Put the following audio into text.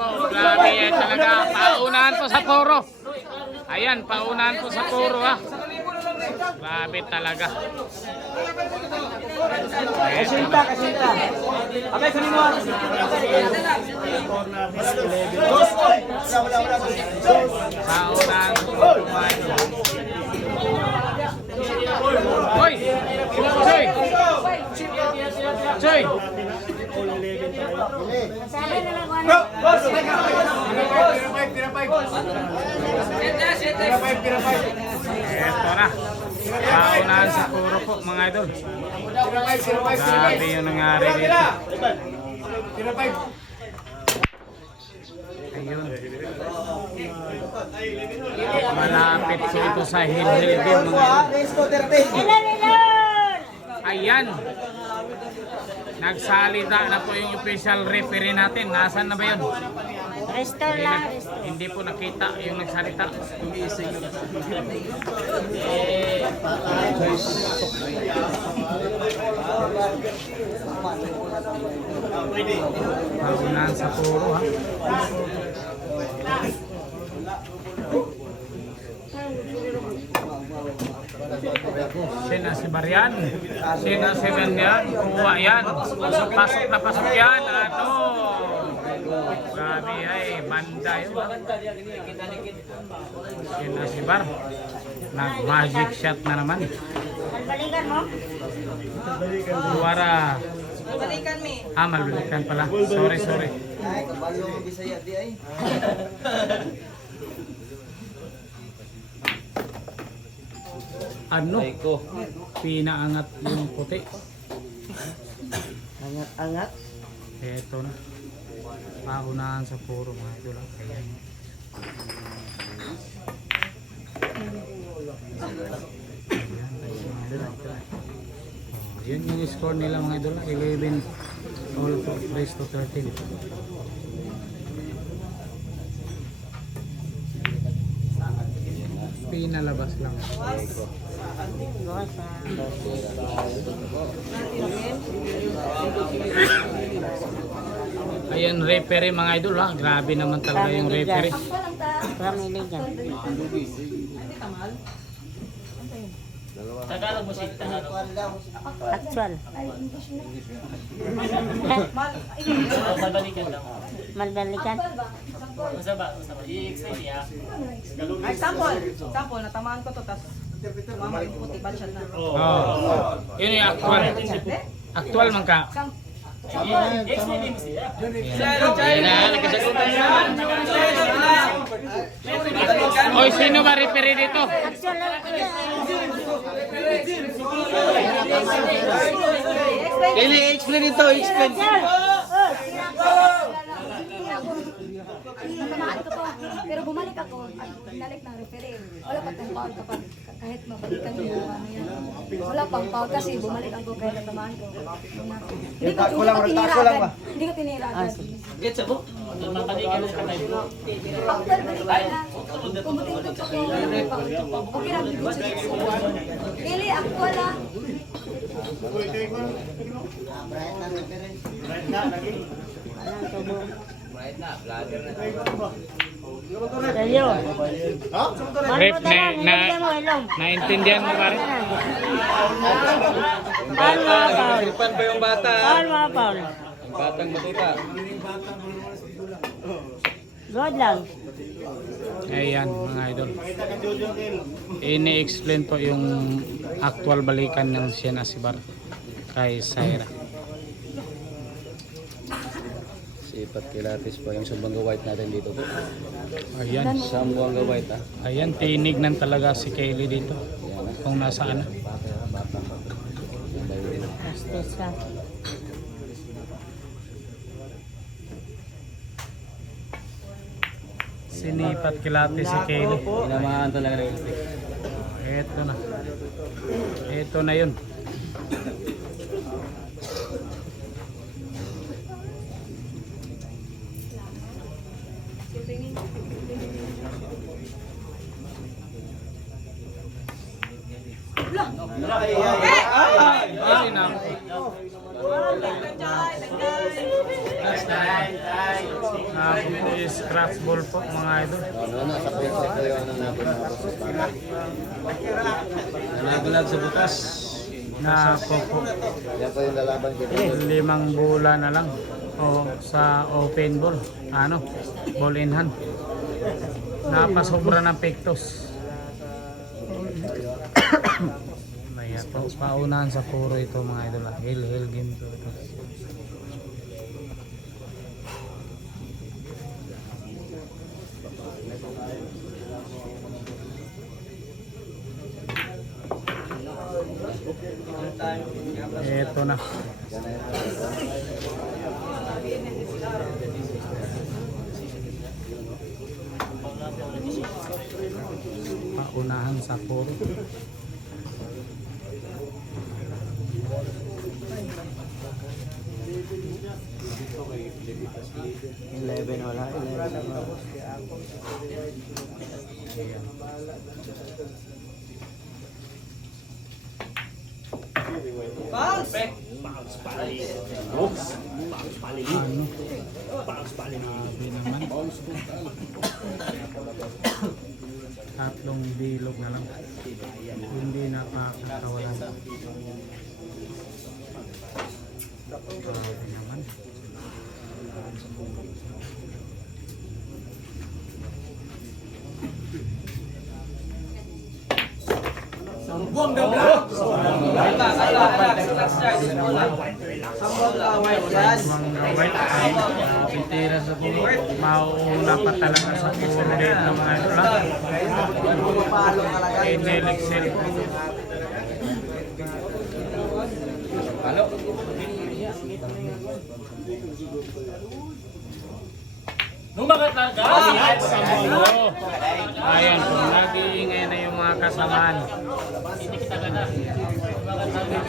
po. Grabe yan talaga. Paunahan po sa puro. Ayan, paunahan po sa puro ha. Grabe talaga. Kasinta. Abay, sabi mo. Paunahan po. Hoy! Choy! Choy! Eto na. Paunahan sa puro po mga idol. Grabe yung nangyari dito. Ayun. Malapit po ito sa hill-hill din mga idol. Ayan. Nagsalita na po yung official referee natin. Nasaan na ba yun? Restore lang. Hindi po nakita yung nagsalita. Paunahan sa puro ha. Sina si Barian. Sina si Barian. Kuha yan. Pasok na pasok yan. Ano? Grabe ay. Banda yun. Sina si Bar. Nag-magic shot na naman. Balikan mo? Buwara. Balikan mi. Malbalikan pala. Sorry. Ay, kabalo mo Bisaya di ay. Ano? Pinaangat yung puti. Angat. Eto na. Paunahan sa puro mga idol. Ayan. Yun yung score nila mga idol. 11 all race to 13. Pinalabas lang. Ayan, referee mga idol ha. Grabe naman talaga yung referee. Pamili dyan. Tagalog mo siya. Actual. Malbalikan lang. Malbalikan. Masaba. I-explain niya. Ay, sample, natamaan ko to, tapos mama yung puti ba siya na. Yun yung actual. Actual man ka. I-explain mo siya. Oy, sino ba referee dito? Actual lang. Explain ito, explain. Natamaan ko to. Pero bumalik ako at binalik ng referee. Wala pa tong foul kapag kahit mabalikan yung ano yan. Wala pang foul kasi bumalik ako kaya natamaan ko. Hindi ko tinira agad. Hindi ko tinira agad. Get sa book. Mabalikan sa kamay mo. Pagkal balik ko na. Kumutintok ako. Okay lang, bibig sa dito. Ili, ako wala. Tayo. Rep, naintindihan mo pare? Paul mga Paul. Tripan pa yung bata. Paul mga Paul. Ang batang matuta. Good lang. Ayan mga idol. Ini-explain po yung actual balikan ng Siena Sibar kay Saira. Sipat kilatis po yung Sambuanga White natin dito po. Ayan. Sambuanga White ha. Ayan, tinignan talaga si Kaylee dito. Kung nasaan na. Estes ka. Sinipat kilati si Kaylee. Tinamaan talaga ng Olympic. Eto na. Eto na yun. Ay, nako. Scratch ball po mga idol. Nasa pwesto po yung nabulag sa bata. Nabulag sa butas. Na po. Yan po yung lalaban kita. 5 bola na lang. O sa open ball. Ball in hand. Napasobra ng pektos. Ayan po. Paunahan sa puro ito mga idol. Hill game po ito. Ito na. Paunahan sa puro. Grabe naman. Tatlong bilog na lang. Hindi nakakatawalan. Grabe naman. Mga white ay pitira sa pulo. Mauuna pa talaga sa pulo dito mga idol. Excel. Numagat na ka. Ayan po, nag-iingay na yung mga kasamaan. Hindi kita ganda. Numagat na ka.